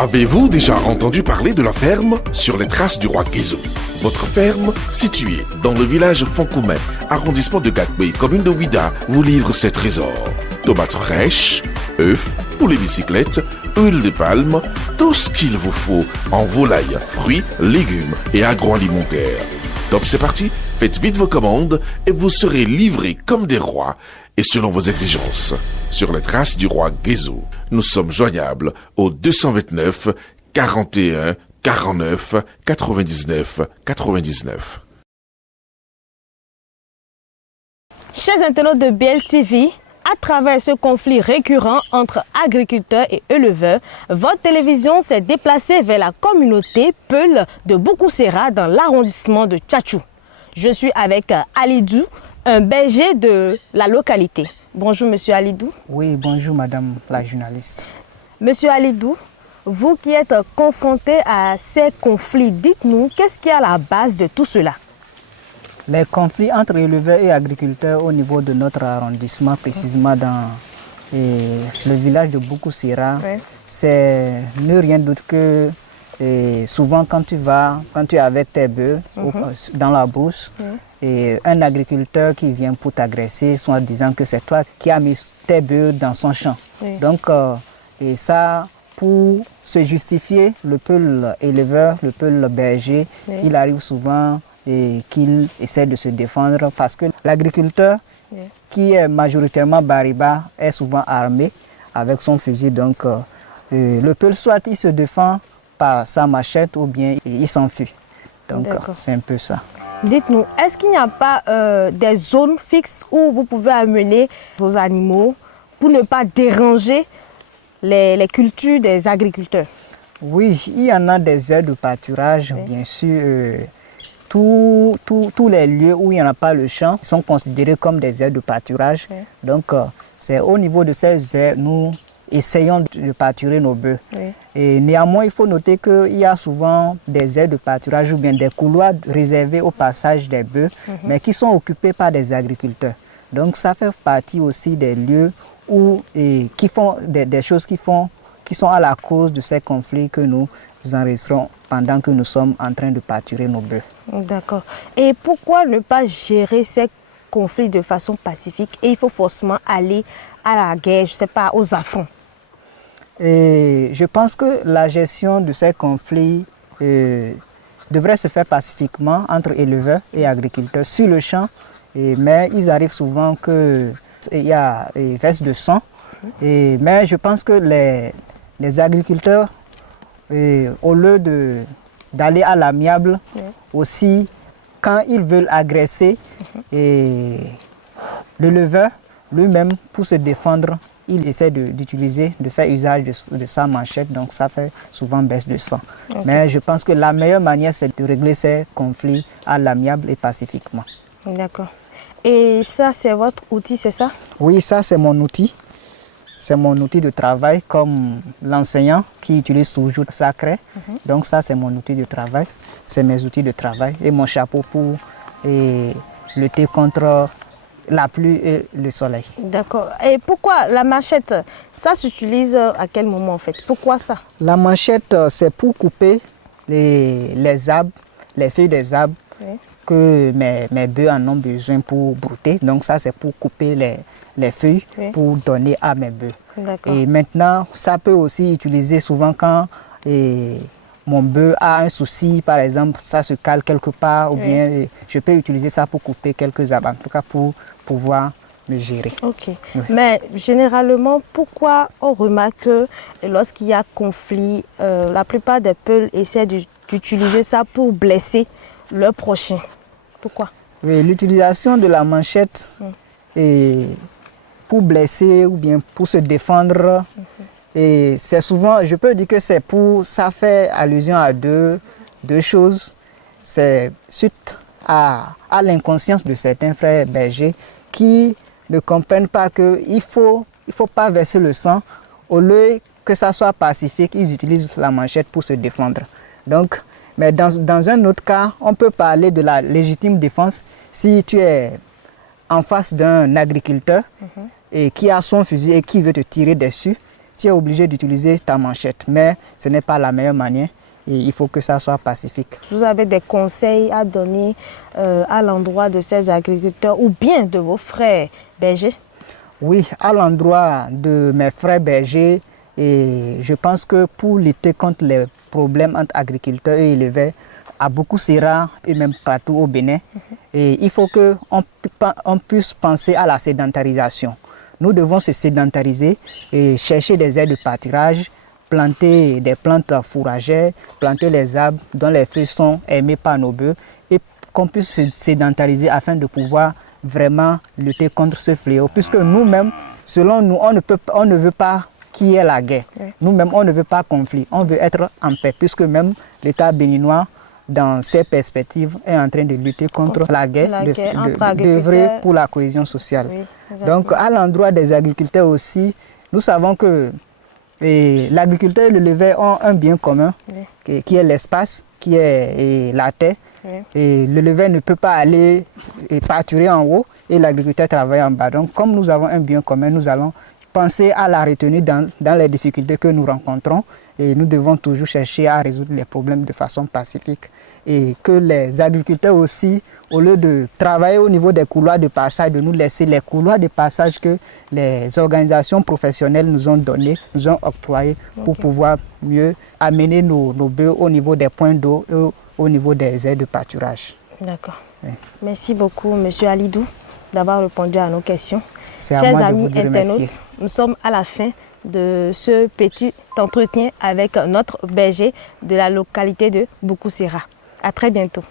Avez-vous déjà entendu parler de la ferme sur les traces du roi Guézo? Votre ferme, située dans le village Fonkoumen, arrondissement de Gakbé, commune de Ouida, vous livre ses trésors. Tomates fraîches, œufs, poulet bicyclette, huile de palme, tout ce qu'il vous faut en volaille, fruits, légumes et agroalimentaire. Top, c'est parti, faites vite vos commandes et vous serez livrés comme des rois et selon vos exigences. Sur les traces du roi Guézo, nous sommes joignables au 229 41 49 99 99. Chers internautes de BLTV, à travers ce conflit récurrent entre agriculteurs et éleveurs, votre télévision s'est déplacée vers la communauté Peul de Boukousséra dans l'arrondissement de Tchatchou. Je suis avec Alidou, un berger de la localité. Bonjour Monsieur Alidou. Oui, bonjour Madame la journaliste. Monsieur Alidou, vous qui êtes confronté à ces conflits, dites-nous qu'est-ce qui est à la base de tout cela? Les conflits entre éleveurs et agriculteurs au niveau de notre arrondissement, précisément dans le village de Boukousséra, c'est ne rien d'autre que souvent quand tu es avec tes bœufs dans la brousse, et un agriculteur qui vient pour t'agresser, soit disant que c'est toi qui as mis tes bœufs dans son champ. Donc, et ça, pour se justifier, le peul éleveur, le peul berger, il arrive souvent et qu'il essaie de se défendre parce que l'agriculteur qui est majoritairement bariba est souvent armé avec son fusil. Donc le peul soit il se défend par sa machette ou bien il s'enfuit. Donc c'est un peu ça. Dites-nous, est-ce qu'il n'y a pas des zones fixes où vous pouvez amener vos animaux pour ne pas déranger les cultures des agriculteurs? Oui, il y en a des aires de pâturage, bien sûr. Tous les lieux où il n'y en a pas le champ sont considérés comme des aires de pâturage. Donc, c'est au niveau de ces aires, nous essayons de pâturer nos bœufs. Et néanmoins, il faut noter qu'il y a souvent des aires de pâturage ou bien des couloirs réservés au passage des bœufs, mais qui sont occupés par des agriculteurs. Donc, ça fait partie aussi des lieux où, qui font des choses qui sont à la cause de ces conflits que nous enregistrons pendant que nous sommes en train de pâturer nos bœufs. D'accord. Et pourquoi ne pas gérer ces conflits de façon pacifique et il faut forcément aller à la guerre, je ne sais pas, aux affronts? Et je pense que la gestion de ces conflits devrait se faire pacifiquement entre éleveurs et agriculteurs sur le champ, mais ils arrivent souvent qu'il y a des vestes de sang. Mais je pense que les agriculteurs, au lieu d'aller à l'amiable, aussi, quand ils veulent agresser l'éleveur lui-même pour se défendre, il essaie de faire usage de sa manchette, donc ça fait souvent baisse de sang. Mais je pense que la meilleure manière, c'est de régler ces conflits à l'amiable et pacifiquement. D'accord. Et ça, c'est votre outil, c'est ça? Oui, ça, c'est mon outil. C'est mon outil de travail comme l'enseignant qui utilise toujours sa craie. Donc ça, c'est mon outil de travail. C'est mes outils de travail et mon chapeau pour lutter contre la pluie et le soleil. D'accord. Et pourquoi la machette, ça s'utilise à quel moment en fait? Pourquoi ça? La manchette, c'est pour couper les arbres, les feuilles des arbres que mes bœufs en ont besoin pour brouter. Donc ça, c'est pour couper les feuilles pour donner à mes bœufs. Et maintenant, ça peut aussi utiliser souvent quand mon bœuf a un souci, par exemple, ça se cale quelque part, ou bien je peux utiliser ça pour couper quelques arbres, en tout cas pour pouvoir le gérer. Mais généralement, pourquoi on remarque que lorsqu'il y a conflit, la plupart des peuls essaient d'utiliser ça pour blesser leur prochain? Pourquoi? Oui, l'utilisation de la manchette pour blesser ou bien pour se défendre, et c'est souvent, je peux dire que ça fait allusion à deux choses. C'est suite à l'inconscience de certains frères bergers qui ne comprennent pas qu'il ne faut pas verser le sang. Au lieu que ça soit pacifique, ils utilisent la manchette pour se défendre. Donc, mais dans un autre cas, on peut parler de la légitime défense. Si tu es en face d'un agriculteur et qui a son fusil et qui veut te tirer dessus, tu es obligé d'utiliser ta manchette. Mais ce n'est pas la meilleure manière et il faut que ça soit pacifique. Vous avez des conseils à donner à l'endroit de ces agriculteurs ou bien de vos frères bergers? Oui, à l'endroit de mes frères bergers, et je pense que pour lutter contre les problèmes entre agriculteurs et éleveurs, à Boukoussira et même partout au Bénin, et il faut qu'on puisse penser à la sédentarisation. Nous devons se sédentariser et chercher des aires de pâturage, planter des plantes fourragères, planter les arbres dont les feuilles sont aimées par nos bœufs et qu'on puisse se sédentariser afin de pouvoir vraiment lutter contre ce fléau. Puisque nous-mêmes, selon nous, on ne veut pas qu'il y ait la guerre. Nous-mêmes, on ne veut pas conflit. On veut être en paix. Puisque même l'État béninois, dans ses perspectives, est en train de lutter contre la guerre, d'œuvrer pour la cohésion sociale. Oui, donc, à l'endroit des agriculteurs aussi, nous savons que l'agriculteur et l'éleveur ont un bien commun, qui est l'espace, qui est la terre. Et l'éleveur ne peut pas aller pâturer en haut et l'agriculteur travaille en bas. Donc, comme nous avons un bien commun, nous allons penser à la retenue dans les difficultés que nous rencontrons et nous devons toujours chercher à résoudre les problèmes de façon pacifique. Et que les agriculteurs aussi, au lieu de travailler au niveau des couloirs de passage, de nous laisser les couloirs de passage que les organisations professionnelles nous ont donnés, nous ont octroyés pour pouvoir mieux amener nos bœufs au niveau des points d'eau et au niveau des aires de pâturage. D'accord. Oui. Merci beaucoup, M. Alidou, d'avoir répondu à nos questions. C'est à moi de vous remercier. Nous sommes à la fin de ce petit entretien avec notre berger de la localité de Boukoussira. À très bientôt.